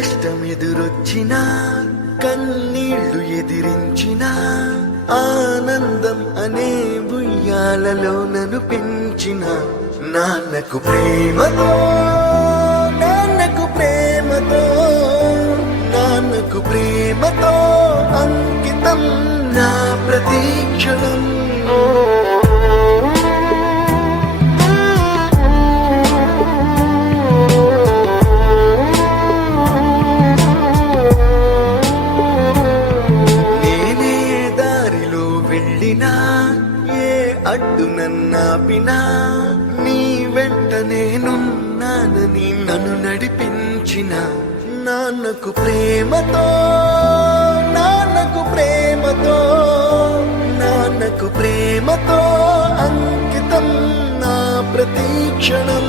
కష్టమెదురొచ్చినా కన్నీళ్లు ఎదిరించినా ఆనందం అనే ఉయ్యాలలో నన్ను పెంచిన నాన్నకు ప్రేమతో నాన్నకు ప్రేమతో నాన్నకు ప్రేమతో అంకితం నా ప్రతీక్షణం. నేనే దారిలో వెళ్ళినా ఏ అడ్డు నన్నాపినా నీ వెంట నేనున్నానని నన్ను నడిపించిన నాన్నకు ప్రేమతో నాన్నకు ప్రేమతో నాన్నకు ప్రేమతో అంకితం నా ప్రతీక్షణం.